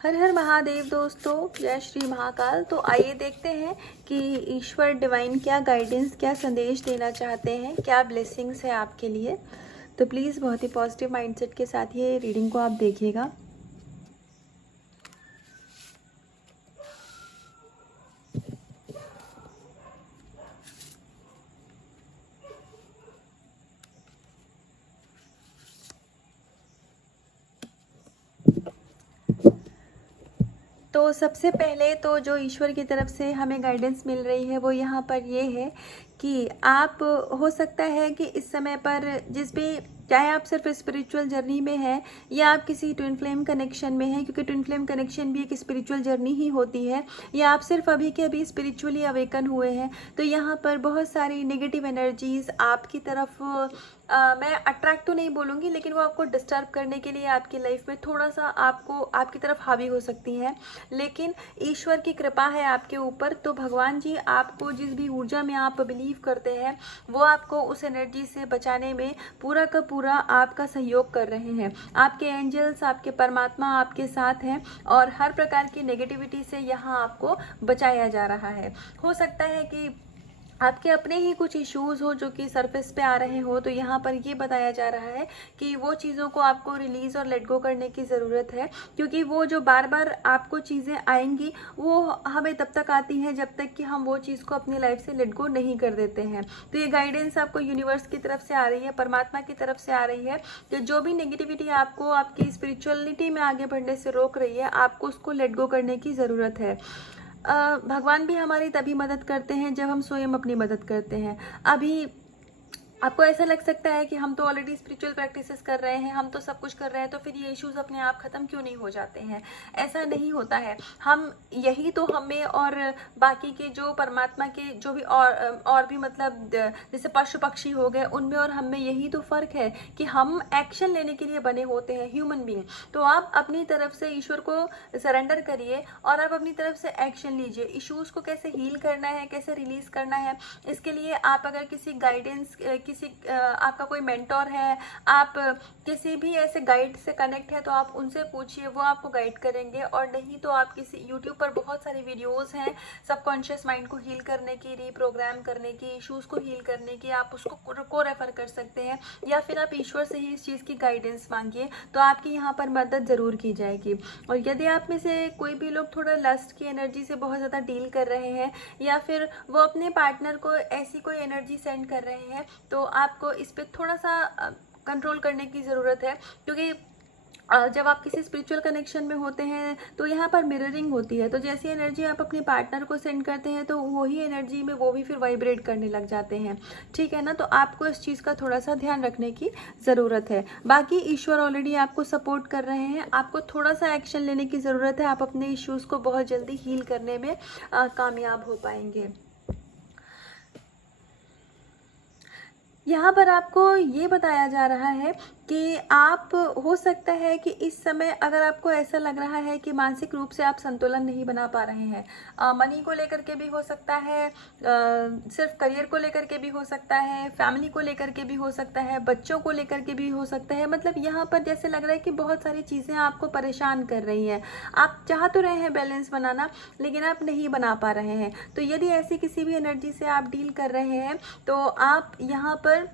हर हर महादेव दोस्तों, जय श्री महाकाल। तो आइए देखते हैं कि ईश्वर डिवाइन क्या गाइडेंस, क्या संदेश देना चाहते हैं, क्या ब्लेसिंग्स है आपके लिए। तो प्लीज़ बहुत ही पॉजिटिव माइंडसेट के साथ ये रीडिंग को आप देखिएगा। तो सबसे पहले तो जो ईश्वर की तरफ से हमें गाइडेंस मिल रही है वो यहाँ पर ये है कि आप, हो सकता है कि इस समय पर जिस भी, चाहे आप सिर्फ स्पिरिचुअल जर्नी में हैं या आप किसी ट्विन फ्लेम कनेक्शन में हैं, क्योंकि ट्विन फ्लेम कनेक्शन भी एक स्पिरिचुअल जर्नी ही होती है, या आप सिर्फ अभी के अभी स्पिरिचुअली अवेकन हुए हैं, तो यहाँ पर बहुत सारी नेगेटिव एनर्जीज आपकी तरफ मैं अट्रैक्ट तो नहीं बोलूँगी, लेकिन वो आपको डिस्टर्ब करने के लिए आपकी लाइफ में थोड़ा सा आपको आपकी तरफ हावी हो सकती हैं। लेकिन ईश्वर की कृपा है आपके ऊपर, तो भगवान जी आपको जिस भी ऊर्जा में आप बिलीव करते हैं वो आपको उस एनर्जी से बचाने में पूरा का पूरा आपका सहयोग कर रहे हैं। आपके एंजल्स, आपके परमात्मा आपके साथ हैं और हर प्रकार की नेगेटिविटी से यहाँ आपको बचाया जा रहा है। हो सकता है कि आपके अपने ही कुछ इश्यूज हो जो कि सरफेस पे आ रहे हो, तो यहाँ पर ये बताया जा रहा है कि वो चीज़ों को आपको रिलीज और लेट गो करने की ज़रूरत है, क्योंकि वो जो बार बार आपको चीज़ें आएंगी वो हमें तब तक आती हैं जब तक कि हम वो चीज़ को अपनी लाइफ से लेट गो नहीं कर देते हैं। तो ये गाइडेंस आपको यूनिवर्स की तरफ से आ रही है, परमात्मा की तरफ से आ रही है कि जो भी नेगेटिविटी आपको आपकी स्पिरिचुअलिटी में आगे बढ़ने से रोक रही है, आपको उसको लेट गो करने की ज़रूरत है। भगवान भी हमारी तभी मदद करते हैं जब हम स्वयं अपनी मदद करते हैं। अभी आपको ऐसा लग सकता है कि हम तो ऑलरेडी स्पिरिचुअल प्रैक्टिसेस कर रहे हैं, हम तो सब कुछ कर रहे हैं, तो फिर ये इश्यूज अपने आप खत्म क्यों नहीं हो जाते हैं। ऐसा नहीं होता है। हम यही तो हमें और बाकी के जो परमात्मा के जो भी और भी मतलब जैसे पशु पक्षी हो गए, उनमें और हम में यही तो फर्क है कि हम एक्शन लेने के लिए बने होते हैं, ह्यूमन बीइंग। तो आप अपनी तरफ से ईश्वर को सरेंडर करिए और आप अपनी तरफ से एक्शन लीजिए। इश्यूज को कैसे हील करना है, कैसे रिलीज करना है, इसके लिए आप अगर किसी गाइडेंस, किसी आपका कोई मेंटोर है, आप किसी भी ऐसे गाइड से कनेक्ट है तो आप उनसे पूछिए, वो आपको गाइड करेंगे। और नहीं तो आप किसी यूट्यूब पर बहुत सारी वीडियोस हैं सबकॉन्शियस माइंड को हील करने की, रीप्रोग्राम करने की, इश्यूज को हील करने की, आप उसको रेफर कर सकते हैं, या फिर आप ईश्वर से ही इस चीज़ की गाइडेंस मांगिए, तो आपकी यहाँ पर मदद ज़रूर की जाएगी। और यदि आप में से कोई भी लोग थोड़ा लस्ट की एनर्जी से बहुत ज़्यादा डील कर रहे हैं, या फिर वो अपने पार्टनर को ऐसी कोई एनर्जी सेंड कर रहे हैं, तो आपको इस पर थोड़ा सा कंट्रोल करने की ज़रूरत है, क्योंकि जब आप किसी स्पिरिचुअल कनेक्शन में होते हैं तो यहाँ पर मिररिंग होती है। तो जैसी एनर्जी आप अपने पार्टनर को सेंड करते हैं तो वही एनर्जी में वो भी फिर वाइब्रेट करने लग जाते हैं, ठीक है ना। तो आपको इस चीज़ का थोड़ा सा ध्यान रखने की ज़रूरत है। बाकी ईश्वर ऑलरेडी आपको सपोर्ट कर रहे हैं, आपको थोड़ा सा एक्शन लेने की ज़रूरत है। आप अपने इश्यूज़ को बहुत जल्दी हील करने में कामयाब हो पाएंगे। यहाँ पर आपको ये बताया जा रहा है कि आप, हो सकता है कि इस समय अगर आपको ऐसा लग रहा है कि मानसिक रूप से आप संतुलन नहीं बना पा रहे हैं, मनी को लेकर के भी हो सकता है, सिर्फ करियर को लेकर के भी हो सकता है, फैमिली को लेकर के भी हो सकता है, बच्चों को लेकर के भी हो सकता है। मतलब यहाँ पर जैसे लग रहा है कि बहुत सारी चीज़ें आपको परेशान कर रही हैं। आप चाह तो रहे हैं बैलेंस बनाना, लेकिन आप नहीं बना पा रहे हैं। तो यदि ऐसी किसी भी एनर्जी से आप डील कर रहे हैं तो आप यहाँ पर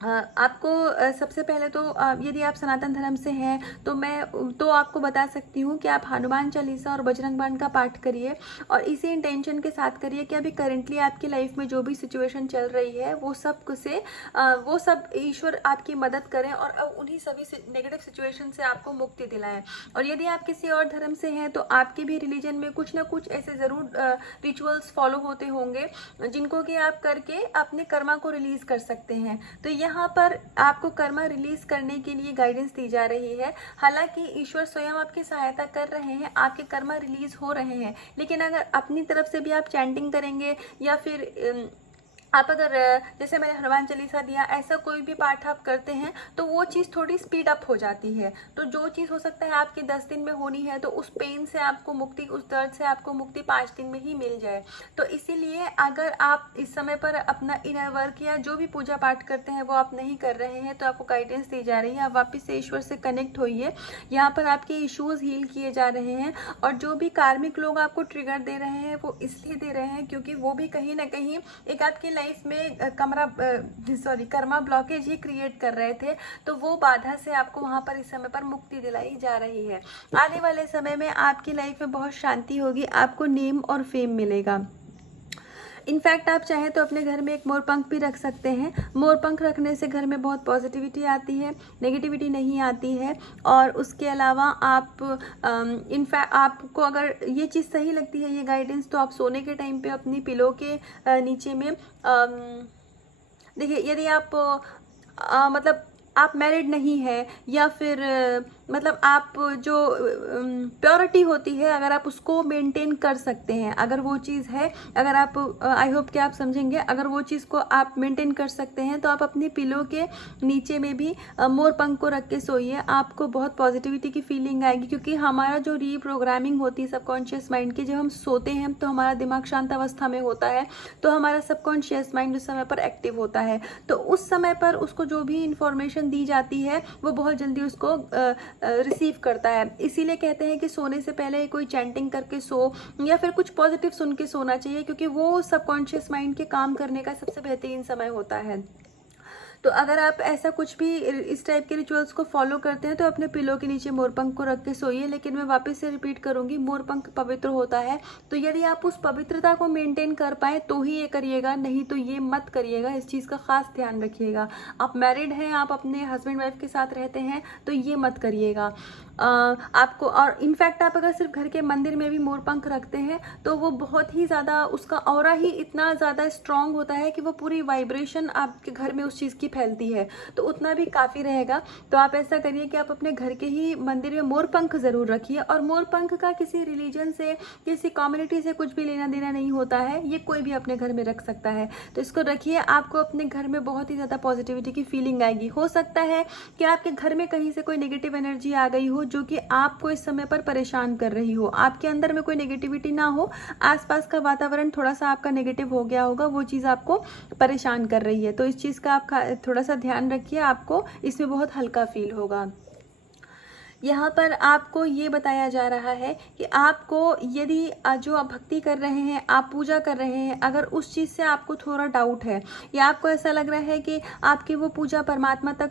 आपको सबसे पहले तो यदि आप सनातन धर्म से हैं तो मैं तो आपको बता सकती हूँ कि आप हनुमान चालीसा और बजरंग बाण का पाठ करिए, और इसी इंटेंशन के साथ करिए कि अभी करेंटली आपकी लाइफ में जो भी सिचुएशन चल रही है वो सब ईश्वर आपकी मदद करें और उन्हीं सभी नेगेटिव सिचुएशन से आपको मुक्ति दिलाएं। और यदि आप किसी और धर्म से हैं तो आपके भी रिलीजन में कुछ ना कुछ ऐसे ज़रूर रिचुअल्स फॉलो होते होंगे जिनको कि आप करके अपने कर्मा को रिलीज कर सकते हैं। तो यहाँ पर आपको कर्मा रिलीज करने के लिए गाइडेंस दी जा रही है। हालांकि ईश्वर स्वयं आपकी सहायता कर रहे हैं, आपके कर्मा रिलीज हो रहे हैं, लेकिन अगर अपनी तरफ से भी आप चैंटिंग करेंगे या फिर आप अगर जैसे मैंने हनुमान चालीसा दिया, ऐसा कोई भी पाठ आप करते हैं तो वो चीज़ थोड़ी स्पीड अप हो जाती है। तो जो चीज़ हो सकता है आपके 10 दिन में होनी है, तो उस पेन से आपको मुक्ति, उस दर्द से आपको मुक्ति 5 दिन में ही मिल जाए। तो इसीलिए अगर आप इस समय पर अपना इनर वर्क या जो भी पूजा पाठ करते हैं वो आप नहीं कर रहे हैं, तो आपको गाइडेंस दी जा रही है, आप वापस से ईश्वर से कनेक्ट होइए। यहाँ पर आपके इश्यूज़ हील किए जा रहे हैं, और जो भी कार्मिक लोग आपको ट्रिगर दे रहे हैं वो इसलिए दे रहे हैं क्योंकि वो भी कहीं ना कहीं एक आपकी लाइफ में कर्मा ब्लॉकेज ही क्रिएट कर रहे थे। तो वो बाधा से आपको वहां पर इस समय पर मुक्ति दिलाई जा रही है। आने वाले समय में आपकी लाइफ में बहुत शांति होगी, आपको नेम और फेम मिलेगा। इनफैक्ट आप चाहें तो अपने घर में एक मोरपंख भी रख सकते हैं। मोरपंख रखने से घर में बहुत पॉजिटिविटी आती है, नेगेटिविटी नहीं आती है। और उसके अलावा आप इनफैक्ट आपको अगर ये चीज़ सही लगती है, ये गाइडेंस, तो आप सोने के टाइम पे अपनी पिलो के नीचे में देखिए, यदि आप मतलब आप मैरिड नहीं है, या फिर मतलब आप जो प्योरिटी होती है, अगर आप उसको मेंटेन कर सकते हैं, अगर वो चीज़ है, अगर आप आई होप कि आप समझेंगे, अगर वो चीज़ को आप मेंटेन कर सकते हैं तो आप अपनी पिलो के नीचे में भी मोर पंख को रख के सोइए। आपको बहुत पॉजिटिविटी की फीलिंग आएगी, क्योंकि हमारा जो रीप्रोग्रामिंग होती है सबकॉन्शियस माइंड की, जब हम सोते हैं तो हमारा दिमाग शांत अवस्था में होता है, तो हमारा सबकॉन्शियस माइंड उस समय पर एक्टिव होता है। तो उस समय पर उसको जो भी इंफॉर्मेशन दी जाती है वो बहुत जल्दी उसको रिसीव करता है। इसीलिए कहते हैं कि सोने से पहले कोई चैंटिंग करके सो, या फिर कुछ पॉजिटिव सुन के सोना चाहिए, क्योंकि वो सबकॉन्शियस माइंड के काम करने का सबसे बेहतरीन समय होता है। तो अगर आप ऐसा कुछ भी इस टाइप के रिचुअल्स को फॉलो करते हैं तो अपने पिलो के नीचे मोरपंख को रख के सोइए। लेकिन मैं वापस से रिपीट करूंगी, मोरपंख पवित्र होता है, तो यदि आप उस पवित्रता को मेंटेन कर पाए तो ही ये करिएगा, नहीं तो ये मत करिएगा। इस चीज़ का खास ध्यान रखिएगा। आप मैरिड हैं, आप अपने हस्बैंड वाइफ के साथ रहते हैं, तो ये मत करिएगा आपको। और इनफैक्ट आप अगर सिर्फ घर के मंदिर में भी मोरपंख रखते हैं तो वो बहुत ही ज़्यादा, उसका ऑरा ही इतना ज़्यादा स्ट्रांग होता है कि वो पूरी वाइब्रेशन आपके घर में उस चीज़ की फैलती है, तो उतना भी काफ़ी रहेगा। तो आप ऐसा करिए कि आप अपने घर के ही मंदिर में मोरपंख ज़रूर रखिए। और मोरपंख का किसी रिलीजन से, किसी कम्युनिटी से कुछ भी लेना देना नहीं होता है, ये कोई भी अपने घर में रख सकता है। तो इसको रखिए, आपको अपने घर में बहुत ही ज़्यादा पॉजिटिविटी की फीलिंग आएगी। हो सकता है कि आपके घर में कहीं से कोई नेगेटिव एनर्जी आ गई हो जो कि आपको इस समय पर परेशान कर रही हो, आपके अंदर में कोई नेगेटिविटी ना हो, आसपास का वातावरण थोड़ा सा आपका नेगेटिव हो गया होगा, वो चीज़ आपको परेशान कर रही है। तो इस चीज़ का आप थोड़ा सा ध्यान रखिए, आपको इसमें बहुत हल्का फील होगा। यहाँ पर आपको ये बताया जा रहा है कि आपको यदि जो आप भक्ति कर रहे हैं, आप पूजा कर रहे हैं, अगर उस चीज़ से आपको थोड़ा डाउट है, या आपको ऐसा लग रहा है कि आपकी वो पूजा परमात्मा तक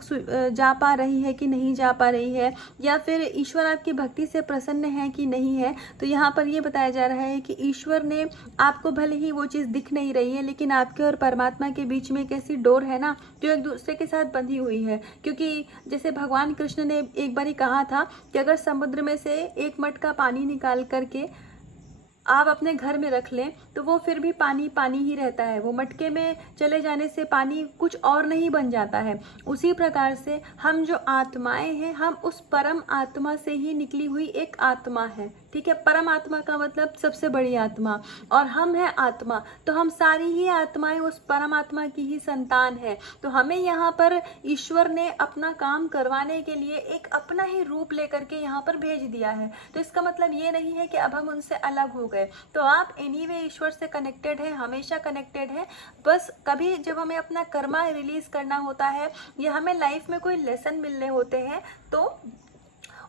जा पा रही है कि नहीं जा पा रही है, या फिर ईश्वर आपकी भक्ति से प्रसन्न है कि नहीं है, तो यहाँ पर ये बताया जा रहा है कि ईश्वर ने आपको, भले ही वो चीज़ दिख नहीं रही है, लेकिन आपके और परमात्मा के बीच में एक ऐसी डोर है ना जो एक दूसरे के साथ बंधी हुई है। क्योंकि जैसे भगवान कृष्ण ने एक बार कहा था कि अगर समुद्र में से एक मटका पानी निकाल करके आप अपने घर में रख लें तो वो फिर भी पानी पानी ही रहता है, वो मटके में चले जाने से पानी कुछ और नहीं बन जाता है। उसी प्रकार से हम जो आत्माएं हैं, हम उस परम आत्मा से ही निकली हुई एक आत्मा है, ठीक है। परम आत्मा का मतलब सबसे बड़ी आत्मा, और हम हैं आत्मा, तो हम सारी ही आत्माएं उस परम आत्मा की ही संतान है। तो हमें यहाँ पर ईश्वर ने अपना काम करवाने के लिए एक अपना ही रूप लेकर के यहाँ पर भेज दिया है। तो इसका मतलब ये नहीं है कि अब हम उनसे अलग हो गए। तो आप एनीवे ईश्वर से कनेक्टेड है, हमेशा कनेक्टेड है। बस कभी जब हमें अपना कर्मा रिलीज करना होता है, या हमें लाइफ में कोई लेसन मिलने होते हैं, तो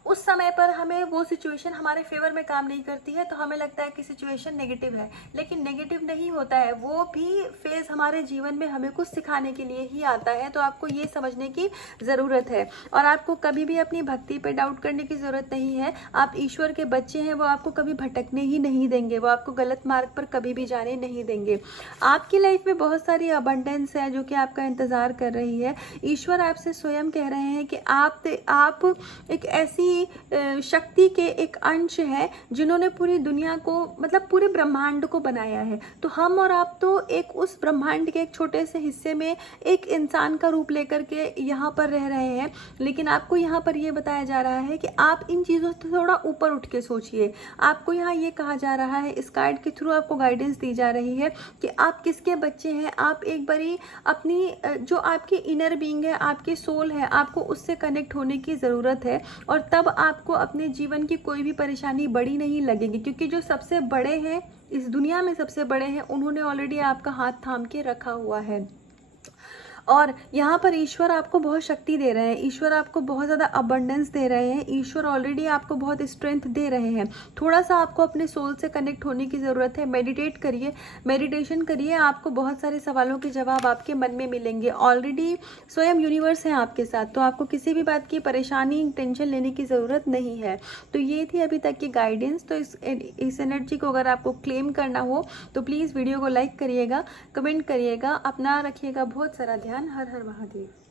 उस समय पर हमें वो सिचुएशन हमारे फेवर में काम नहीं करती है, तो हमें लगता है कि सिचुएशन नेगेटिव है, लेकिन नेगेटिव नहीं होता है। वो भी फेज हमारे जीवन में हमें कुछ सिखाने के लिए ही आता है। तो आपको ये समझने की ज़रूरत है, और आपको कभी भी अपनी भक्ति पे डाउट करने की ज़रूरत नहीं है। आप ईश्वर के बच्चे हैं, वो आपको कभी भटकने ही नहीं देंगे, वो आपको गलत मार्ग पर कभी भी जाने नहीं देंगे। आपकी लाइफ में बहुत सारी अबंडेंस है जो कि आपका इंतज़ार कर रही है। ईश्वर आपसे स्वयं कह रहे हैं कि आप एक ऐसी ही शक्ति के एक अंश है जिन्होंने पूरी दुनिया को, मतलब पूरे ब्रह्मांड को बनाया है। तो हम और आप तो एक उस ब्रह्मांड के एक छोटे से हिस्से में एक इंसान का रूप लेकर के यहाँ पर रह रहे हैं, लेकिन आपको यहाँ पर ये बताया जा रहा है कि आप इन चीज़ों से थोड़ा ऊपर उठ के सोचिए। आपको यहाँ ये कहा जा रहा है, इस कार्ड के थ्रू आपको गाइडेंस दी जा रही है कि आप किसके बच्चे हैं। आप एक बारी अपनी जो आपकी इनर बीइंग है, आपकी सोल है, आपको उससे कनेक्ट होने की ज़रूरत है, और तब आपको अपने जीवन की कोई भी परेशानी बड़ी नहीं लगेगी, क्योंकि जो सबसे बड़े हैं इस दुनिया में, सबसे बड़े हैं, उन्होंने ऑलरेडी आपका हाथ थाम के रखा हुआ है। और यहाँ पर ईश्वर आपको बहुत शक्ति दे रहे हैं, ईश्वर आपको बहुत ज़्यादा अबंडेंस दे रहे हैं, ईश्वर ऑलरेडी आपको बहुत स्ट्रेंथ दे रहे हैं। थोड़ा सा आपको अपने सोल से कनेक्ट होने की ज़रूरत है। मेडिटेट करिए, मेडिटेशन करिए, आपको बहुत सारे सवालों के जवाब आपके मन में मिलेंगे। ऑलरेडी स्वयं यूनिवर्स है आपके साथ, तो आपको किसी भी बात की परेशानी, टेंशन लेने की ज़रूरत नहीं है। तो ये थी अभी तक की गाइडेंस। तो इस एनर्जी को अगर आपको क्लेम करना हो तो प्लीज़ वीडियो को लाइक करिएगा, कमेंट करिएगा, अपना रखिएगा बहुत सारा ध्यान। हर हर महादेव।